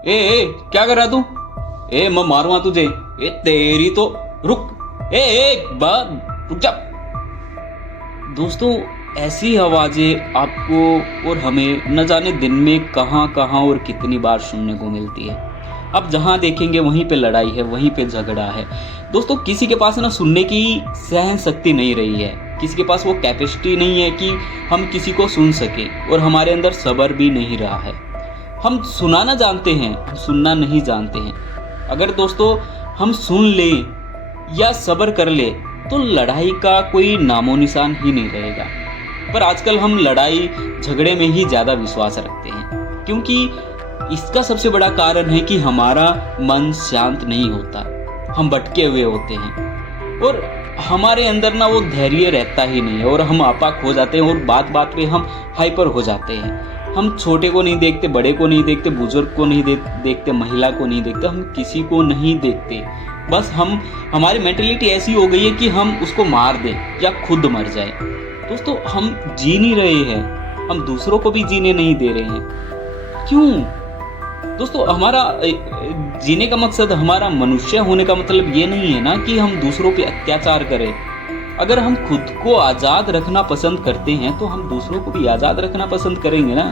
ए क्या कर रहा तू? मैं मारूंगा तुझे। तेरी तो रुक। रुक जा। दोस्तों, ऐसी आवाजें आपको और हमें न जाने दिन में कहां कहां और कितनी बार सुनने को मिलती है। अब जहां देखेंगे वहीं पे लड़ाई है, वहीं पे झगड़ा है। दोस्तों, किसी के पास ना सुनने की सहन शक्ति नहीं रही है, किसी के पास वो कैपेसिटी नहीं है कि हम किसी को सुन सके, और हमारे अंदर सब्र भी नहीं रहा है। हम सुनाना जानते हैं, हम सुनना नहीं जानते हैं। अगर दोस्तों हम सुन लें या सब्र कर ले तो लड़ाई का कोई नामो निशान ही नहीं रहेगा। पर आजकल हम लड़ाई झगड़े में ही ज़्यादा विश्वास रखते हैं, क्योंकि इसका सबसे बड़ा कारण है कि हमारा मन शांत नहीं होता, हम भटके हुए होते हैं और हमारे अंदर ना वो धैर्य रहता ही नहीं है, और हम आपा खो जाते हैं और बात बात पे हम हाइपर हो जाते हैं। हम छोटे को नहीं देखते, बड़े को नहीं देखते, बुजुर्ग को नहीं देखते, महिला को नहीं देखते, हम किसी को नहीं देखते। बस हमारी मेंटेलिटी ऐसी हो गई है कि हम उसको मार दें या खुद मर जाए। दोस्तों, हम जी नहीं रहे हैं, हम दूसरों को भी जीने नहीं दे रहे हैं। क्यों? दोस्तों, हमारा जीने का मकसद, हमारा मनुष्य होने का मतलब ये नहीं है ना कि हम दूसरों पे अत्याचार करें। अगर हम खुद को आज़ाद रखना पसंद करते हैं तो हम दूसरों को भी आज़ाद रखना पसंद करेंगे ना।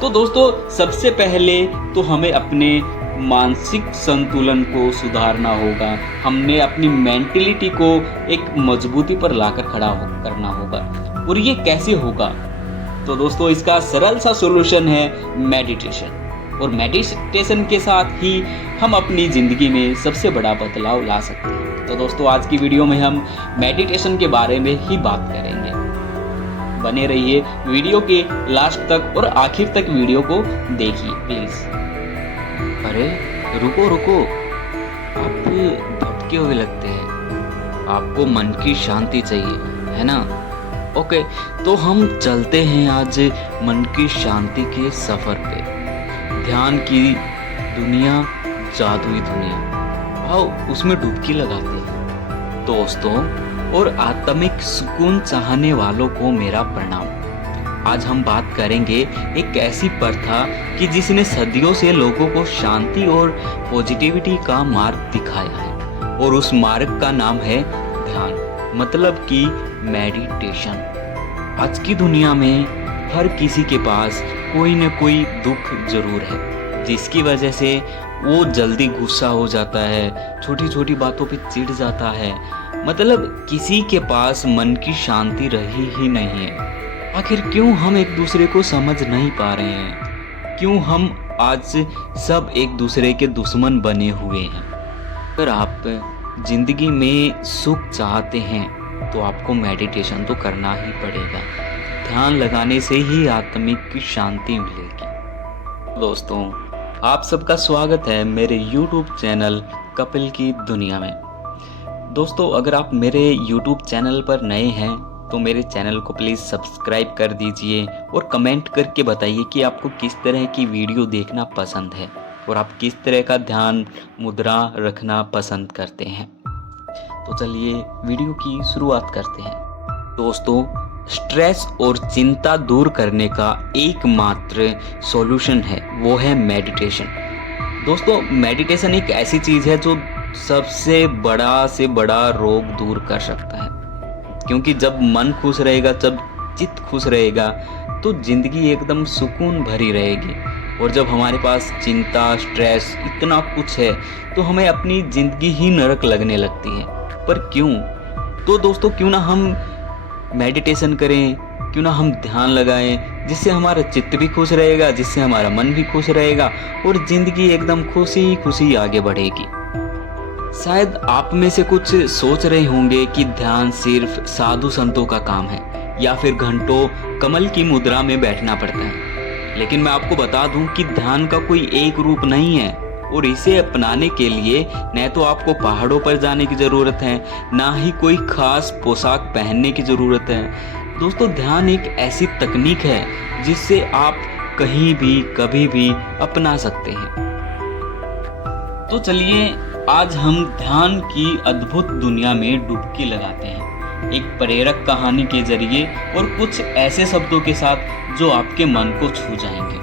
तो दोस्तों, सबसे पहले तो हमें अपने मानसिक संतुलन को सुधारना होगा। हमने अपनी मेंटेलिटी को एक मजबूती पर लाकर खड़ा करना होगा। और ये कैसे होगा? तो दोस्तों, इसका सरल सा सॉल्यूशन है मेडिटेशन। और मेडिटेशन के साथ ही हम अपनी ज़िंदगी में सबसे बड़ा बदलाव ला सकते हैं। तो दोस्तों, आज की वीडियो में हम मेडिटेशन के बारे में ही बात करेंगे। बने रहिए वीडियो के लास्ट तक और आखिर तक वीडियो को देखिए प्लीज़। अरे रुको रुको, आप भटके हुए लगते हैं, आपको मन की शांति चाहिए है ना? ओके, तो हम चलते हैं आज मन की शांति के सफ़र पे। ध्यान की दुनिया, जादुई दुनिया, आओ उसमें डुबकी लगाते हैं। दोस्तों और आत्मिक सुकून चाहने वालों को मेरा प्रणाम। आज हम बात करेंगे एक ऐसी प्रथा कि जिसने सदियों से लोगों को शांति और पॉजिटिविटी का मार्ग दिखाया है, और उस मार्ग का नाम है ध्यान, मतलब कि मेडिटेशन। आज की दुनिया में हर किसी के पास कोई न कोई दुख जरूर है, जिसकी वजह से वो जल्दी गुस्सा हो जाता है, छोटी छोटी बातों पे चिढ़ जाता है। मतलब किसी के पास मन की शांति रही ही नहीं है। आखिर क्यों हम एक दूसरे को समझ नहीं पा रहे हैं? क्यों हम आज सब एक दूसरे के दुश्मन बने हुए हैं? अगर आप जिंदगी में सुख चाहते हैं तो आपको मेडिटेशन तो करना ही पड़ेगा। ध्यान लगाने से ही आत्मिक शांति मिलेगी। दोस्तों, आप सबका स्वागत है मेरे YouTube चैनल कपिल की दुनिया में। दोस्तों, अगर आप मेरे YouTube चैनल पर नए हैं तो मेरे चैनल को प्लीज़ सब्सक्राइब कर दीजिए और कमेंट करके बताइए कि आपको किस तरह की वीडियो देखना पसंद है और आप किस तरह का ध्यान मुद्रा रखना पसंद करते हैं। तो चलिए वीडियो की शुरुआत करते हैं। दोस्तों, स्ट्रेस और चिंता दूर करने का एकमात्र सॉल्यूशन है, वो है मेडिटेशन। दोस्तों, मेडिटेशन एक ऐसी चीज़ है जो सबसे बड़ा से बड़ा रोग दूर कर सकता है, क्योंकि जब मन खुश रहेगा, जब चित्त खुश रहेगा तो ज़िंदगी एकदम सुकून भरी रहेगी। और जब हमारे पास चिंता, स्ट्रेस, इतना कुछ है तो हमें अपनी ज़िंदगी ही नरक लगने लगती है। पर क्यों? तो दोस्तों, क्यों ना हम मेडिटेशन करें, क्यों ना हम ध्यान लगाएं, जिससे हमारा चित्त भी खुश रहेगा, जिससे हमारा मन भी खुश रहेगा और ज़िंदगी एकदम खुशी खुशी आगे बढ़ेगी। शायद आप में से कुछ सोच रहे होंगे कि ध्यान सिर्फ साधु संतों का काम है या फिर घंटों कमल की मुद्रा में बैठना पड़ता है। लेकिन मैं आपको बता दूं कि ध्यान का कोई एक रूप नहीं है, और इसे अपनाने के लिए न तो आपको पहाड़ों पर जाने की ज़रूरत है, ना ही कोई खास पोशाक पहनने की ज़रूरत है। दोस्तों, ध्यान एक ऐसी तकनीक है जिससे आप कहीं भी कभी भी अपना सकते हैं। तो चलिए आज हम ध्यान की अद्भुत दुनिया में डुबकी लगाते हैं, एक प्रेरक कहानी के जरिए और कुछ ऐसे शब्दों के साथ जो आपके मन को छू जाएंगे।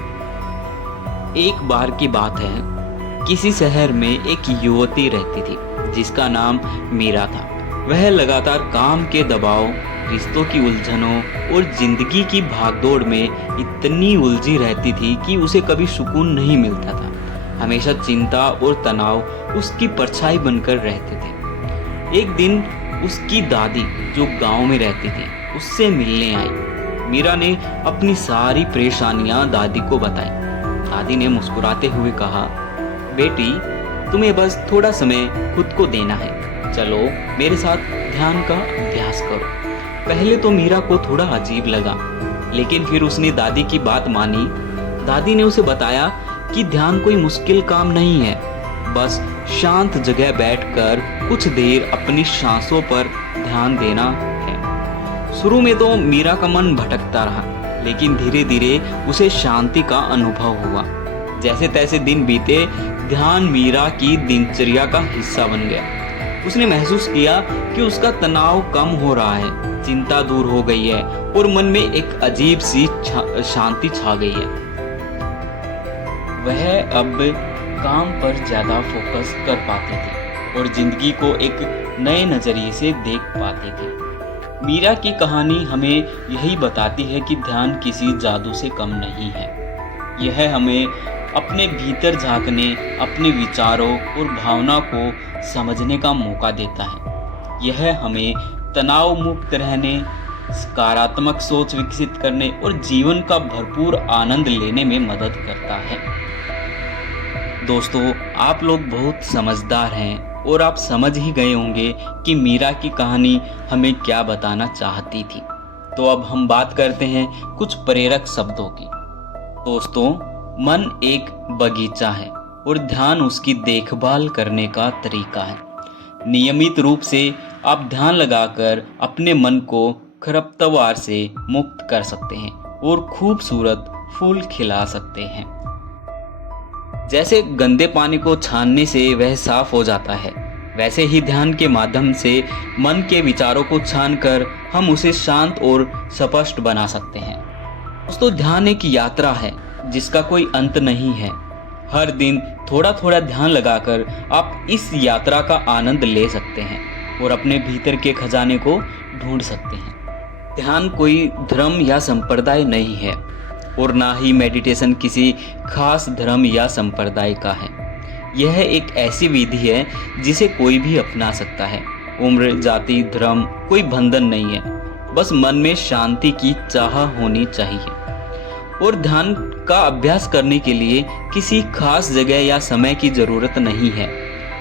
एक बार की बात है, किसी शहर में एक युवती रहती थी जिसका नाम मीरा था। वह लगातार काम के दबाव, रिश्तों की उलझनों और जिंदगी की भागदौड़ में इतनी उलझी रहती थी कि उसे कभी सुकून नहीं मिलता था। हमेशा चिंता और तनाव उसकी परछाई बनकर रहते थे। एक दिन उसकी दादी, जो गांव में रहती थी, उससे मिलने आई। मीरा ने अपनी सारी परेशानियां दादी को बताई। दादी ने मुस्कुराते हुए कहा, बेटी, तुम्हें बस थोड़ा समय खुद को देना है। चलो मेरे साथ ध्यान का अभ्यास करो। पहले तो मीरा को थोड़ा अजीब लगा, लेकिन फिर उसने दादी की बात मानी। दादी ने उसे बताया कि ध्यान कोई मुश्किल काम नहीं है, बस शांत जगह बैठकर कुछ देर अपनी सांसों पर ध्यान देना है। शुरू में तो मीरा का मन भटकता रहा, लेकिन धीरे धीरे उसे शांति का अनुभव हुआ। जैसे तैसे दिन बीते, ध्यान मीरा की दिनचर्या का हिस्सा बन गया। उसने महसूस किया कि उसका तनाव कम हो रहा है, चिंता दूर हो गई है और मन में एक अजीब सी शांति छा गई है। वह अब काम पर ज्यादा फोकस कर पाते थे और जिंदगी को एक नए नजरिए से देख पाते थे। मीरा की कहानी हमें यही बताती है कि ध्यान किसी जादू से कम नहीं है। यह हमें अपने भीतर झांकने, अपने विचारों और भावना को समझने का मौका देता है। यह हमें तनाव मुक्त रहने, सकारात्मक सोच विकसित करने और जीवन का भरपूर आनंद लेने में मदद करता है। दोस्तों, आप लोग बहुत समझदार हैं और आप समझ ही गए होंगे कि मीरा की कहानी हमें क्या बताना चाहती थी। तो अब हम बात करते हैं कुछ प्रेरक शब्दों की। दोस्तों, मन एक बगीचा है और ध्यान उसकी देखभाल करने का तरीका है। नियमित रूप से आप ध्यान लगाकर अपने मन को खरपतवार से मुक्त कर सकते हैं और खूबसूरत फूल खिला सकते हैं। जैसे गंदे पानी को छानने से वह साफ हो जाता है, वैसे ही ध्यान के माध्यम से मन के विचारों को छानकर हम उसे शांत और स्पष्ट बना सकते हैं। दोस्तों, ध्यान एक यात्रा है जिसका कोई अंत नहीं है। हर दिन थोड़ा थोड़ा ध्यान लगाकर आप इस यात्रा का आनंद ले सकते हैं और अपने भीतर के खजाने को ढूंढ सकते हैं। ध्यान कोई धर्म या संप्रदाय नहीं है और ना ही मेडिटेशन किसी खास धर्म या संप्रदाय का है। यह एक ऐसी विधि है जिसे कोई भी अपना सकता है। उम्र, जाति, धर्म कोई बंधन नहीं है, बस मन में शांति की चाह होनी चाहिए। और ध्यान का अभ्यास करने के लिए किसी खास जगह या समय की जरूरत नहीं है।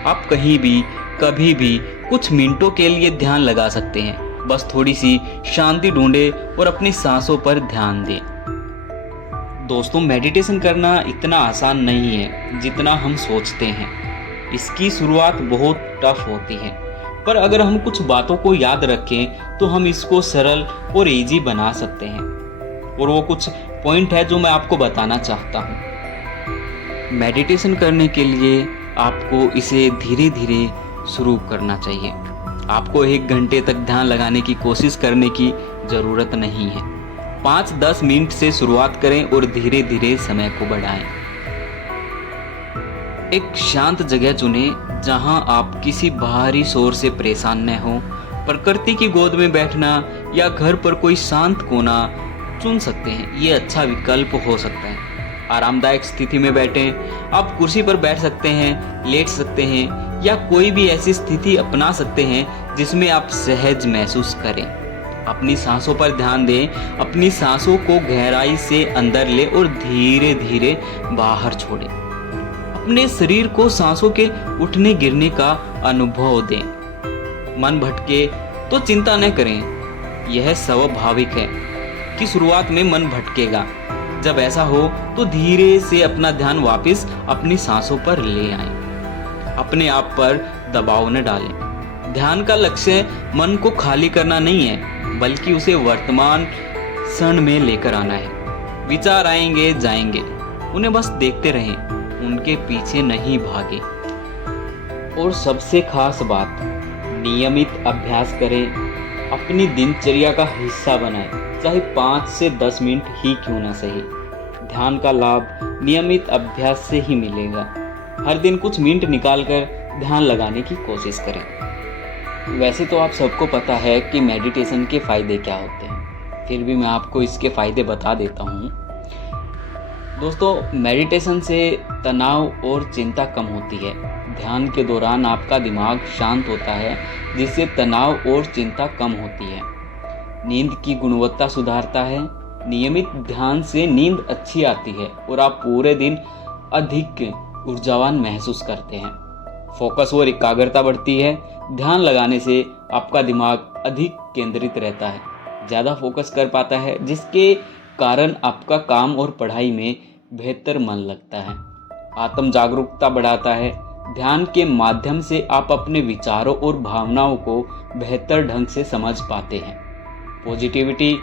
आप कहीं भी, कभी भी कुछ मिनटों के लिए ध्यान लगा सकते हैं। बस थोड़ी सी शांति ढूंढें और अपनी सांसों पर ध्यान दें। दोस्तों, मेडिटेशन करना इतना आसान नहीं है जितना हम सोचते हैं। इसकी शुरुआत बहुत टफ होती है, पर अगर हम कुछ बातों को याद रखें तो हम इसको सरल और इजी बना सकते हैं। और वो कुछ पॉइंट है जो मैं आपको बताना चाहता हूँ। मेडिटेशन करने के लिए आपको इसे धीरे धीरे शुरू करना चाहिए। आपको 1 घंटे तक ध्यान लगाने की कोशिश करने की ज़रूरत नहीं है। 5-10 मिनट से शुरुआत करें और धीरे धीरे समय को बढ़ाएं। एक शांत जगह चुनें जहां आप किसी बाहरी शोर से परेशान न हो। प्रकृति की गोद में बैठना या घर पर कोई शांत कोना चुन सकते हैं, ये अच्छा विकल्प हो सकता है। आरामदायक स्थिति में बैठें। आप कुर्सी पर बैठ सकते हैं, लेट सकते हैं या कोई भी ऐसी स्थिति अपना सकते हैं जिसमें आप सहज महसूस करें। अपनी सांसों पर ध्यान दें। अपनी सांसों को गहराई से अंदर ले और धीरे धीरे बाहर छोड़ें। अपने शरीर को सांसों के उठने गिरने का अनुभव दें। मन भटके तो चिंता न करें, यह स्वाभाविक है कि शुरुआत में मन भटकेगा। जब ऐसा हो तो धीरे से अपना ध्यान वापस अपनी सांसों पर ले आएं। अपने आप पर दबाव न डालें। ध्यान का लक्ष्य मन को खाली करना नहीं है, बल्कि उसे वर्तमान क्षण में लेकर आना है। विचार आएंगे जाएंगे, उन्हें बस देखते रहें, उनके पीछे नहीं भागे। और सबसे खास बात, नियमित अभ्यास करें। अपनी दिनचर्या का हिस्सा बनाएं, चाहे 5 से 10 मिनट ही क्यों ना सही। ध्यान का लाभ नियमित अभ्यास से ही मिलेगा। हर दिन कुछ मिनट निकालकर ध्यान लगाने की कोशिश करें। वैसे तो आप सबको पता है कि मेडिटेशन के फ़ायदे क्या होते हैं, फिर भी मैं आपको इसके फ़ायदे बता देता हूँ। दोस्तों, मेडिटेशन से तनाव और चिंता कम होती है। ध्यान के दौरान आपका दिमाग शांत होता है, जिससे तनाव और चिंता कम होती है। नींद की गुणवत्ता सुधारता है। नियमित ध्यान से नींद अच्छी आती है और आप पूरे दिन अधिक ऊर्जावान महसूस करते हैं। फोकस और एकाग्रता बढ़ती है। ध्यान लगाने से आपका दिमाग अधिक केंद्रित रहता है, ज़्यादा फोकस कर पाता है, जिसके कारण आपका काम और पढ़ाई में बेहतर मन लगता है। आत्म जागरूकता बढ़ाता है। ध्यान के माध्यम से आप अपने विचारों और भावनाओं को बेहतर ढंग से समझ पाते हैं। पॉजिटिविटी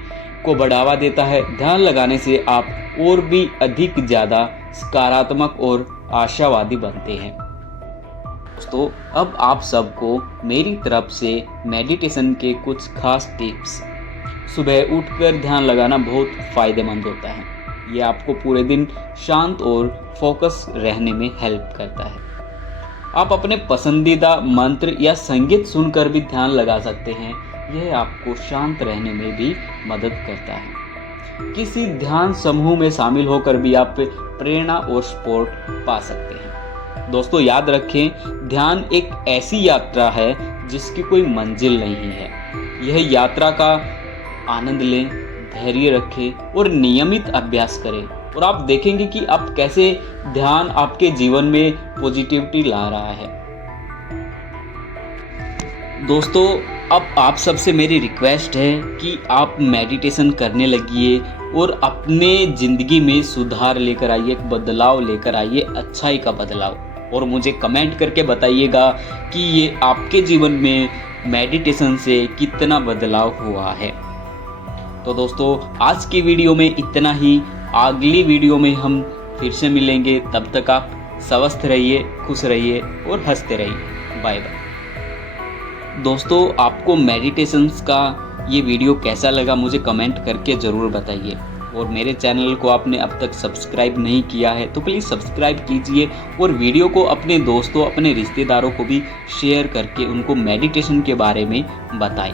को बढ़ावा देता है। ध्यान लगाने से आप और भी अधिक ज़्यादा सकारात्मक और आशावादी बनते हैं। दोस्तों, अब आप सबको मेरी तरफ से मेडिटेशन के कुछ खास टिप्स। सुबह उठकर ध्यान लगाना बहुत फ़ायदेमंद होता है। ये आपको पूरे दिन शांत और फोकस रहने में हेल्प करता है। आप अपने पसंदीदा मंत्र या संगीत सुनकर भी ध्यान लगा सकते हैं। यह आपको शांत रहने में भी मदद करता है। किसी ध्यान समूह में शामिल होकर भी आप प्रेरणा और सपोर्ट पा सकते हैं। दोस्तों, याद रखें, ध्यान एक ऐसी यात्रा है जिसकी कोई मंजिल नहीं है। यह यात्रा का आनंद लें, धैर्य रखें और नियमित अभ्यास करें, और आप देखेंगे कि आप कैसे ध्यान आपके जीवन में पॉजिटिविटी ला रहा है। दोस्तों, अब आप सबसे मेरी रिक्वेस्ट है कि आप मेडिटेशन करने लगिए और अपने ज़िंदगी में सुधार लेकर आइए, एक बदलाव लेकर आइए, अच्छाई का बदलाव। और मुझे कमेंट करके बताइएगा कि ये आपके जीवन में मेडिटेशन से कितना बदलाव हुआ है। तो दोस्तों, आज की वीडियो में इतना ही। अगली वीडियो में हम फिर से मिलेंगे। तब तक आप स्वस्थ रहिए, खुश रहिए और हंसते रहिए। Bye bye. दोस्तों, आपको मेडिटेशंस का ये वीडियो कैसा लगा मुझे कमेंट करके ज़रूर बताइए। और मेरे चैनल को आपने अब तक सब्सक्राइब नहीं किया है तो प्लीज़ सब्सक्राइब कीजिए, और वीडियो को अपने दोस्तों, अपने रिश्तेदारों को भी शेयर करके उनको मेडिटेशन के बारे में बताएं।